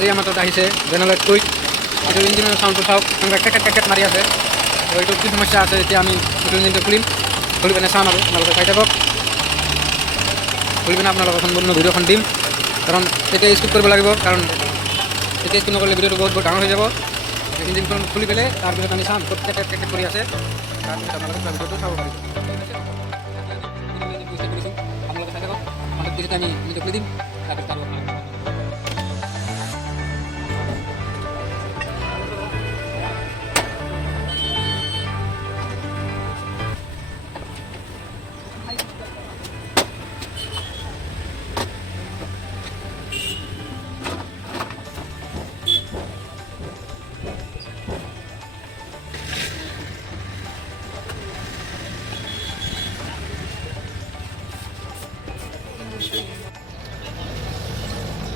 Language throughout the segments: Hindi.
আজি আমাৰটোত আহিছে জেনেৰেল কুইক এইটো ইঞ্জিনৰ চাউণ্ডটো চাওক কেট মাৰি আছে তো এইটো কি সমস্যা আছে এতিয়া আমি এইটো ইঞ্জিনটো খুলি পিনে চাম আৰু আপোনালোকে চাই থাকক খুলি পিনে আপোনালোকক সম্পূৰ্ণ ভিডিঅ'খন দিম কাৰণ তেতিয়া স্কিপ কৰিব লাগিব কাৰণ তেতিয়া স্কিপ নকৰিলে ভিডিঅ'টো বহুত ডাঙৰ হৈ যাব ইঞ্জিনখন খুলি পেলাই তাৰপিছত আমি চাম ক'ত কেট কৰি আছে তাৰপিছত আপোনালোকে ভিডিঅ'টো চাব পাৰিব আপোনালোকে চাই থাকক তেতিয়া আমি ভিডিঅ' খুলি দিম তাৰপিছত আৰু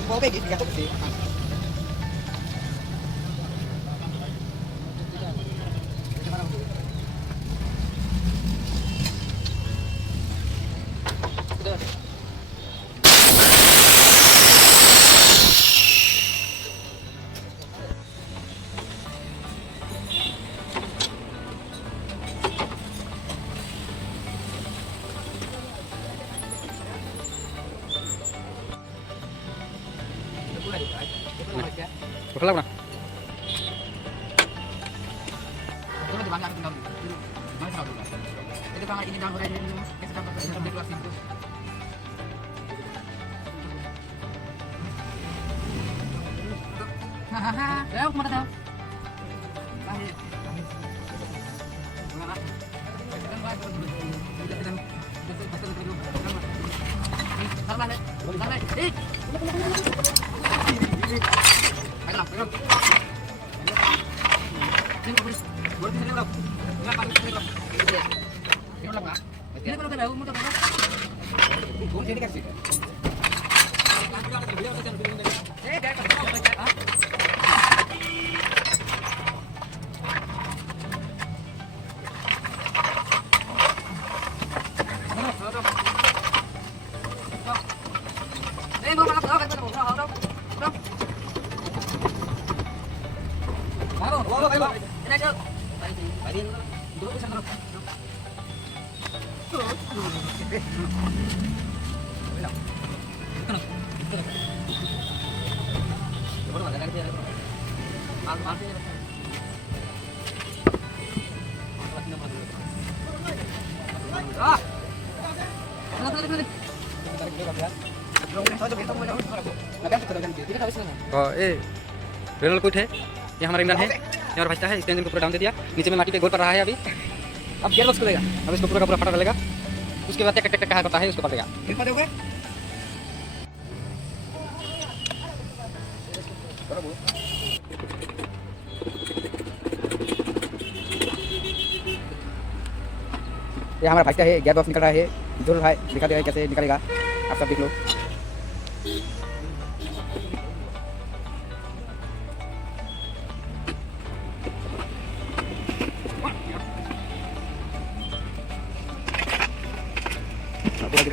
Mau kayak gitu, jatuh sih. Berapa lama? Itu kalau ini dalam ini kita dapat di kelas itu. Hahaha, saya mau tahu. Renault Kwid है ये हमारा इंजन है ये हमारा भाजता है इसके इंजन को पूरा डाउन दे दिया नीचे में माटी पे गोल पड़ रहा है अभी अब गियर बॉक्स खुलेगा अब इसको पूरा का पूरा फटा डालेगा उसके बाद टक टक कहा करता है उसको पड़ेगा ये हमारा भाजता है गियर बॉक्स निकल रहा है जोर भाई दिखा देगा कैसे निकलेगा आप सब देख लो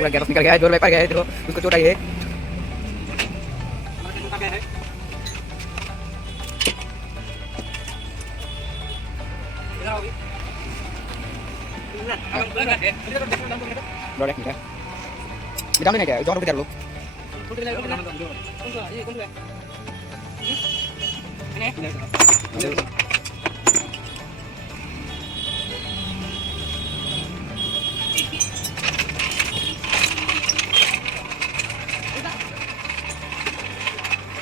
पूरा गैस निकल गया है जोर भाई पड़ गया है देखो उसको चोट आई है क्या जॉन उठ लो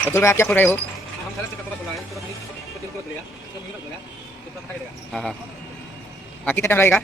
अतुल भाई आप क्या खोल रहे हो हाँ हाँ कितना टाइम लगेगा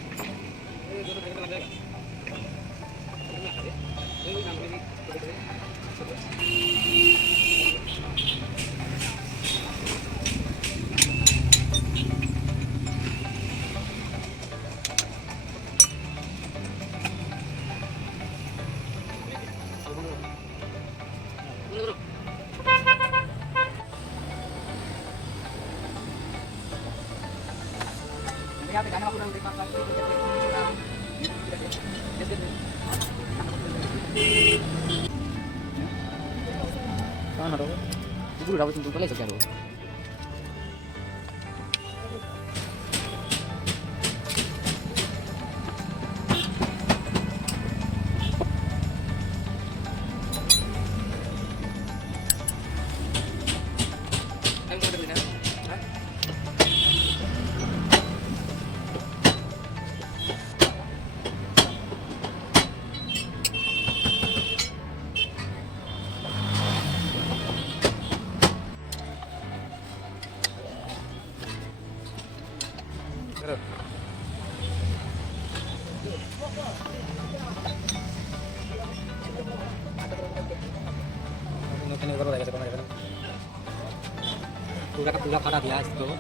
Guru rawat untuk boleh sekian. Ayo kita beli. Terus. Mungkin ini baru lagi sebenarnya. Pura pura pada biasa tuh.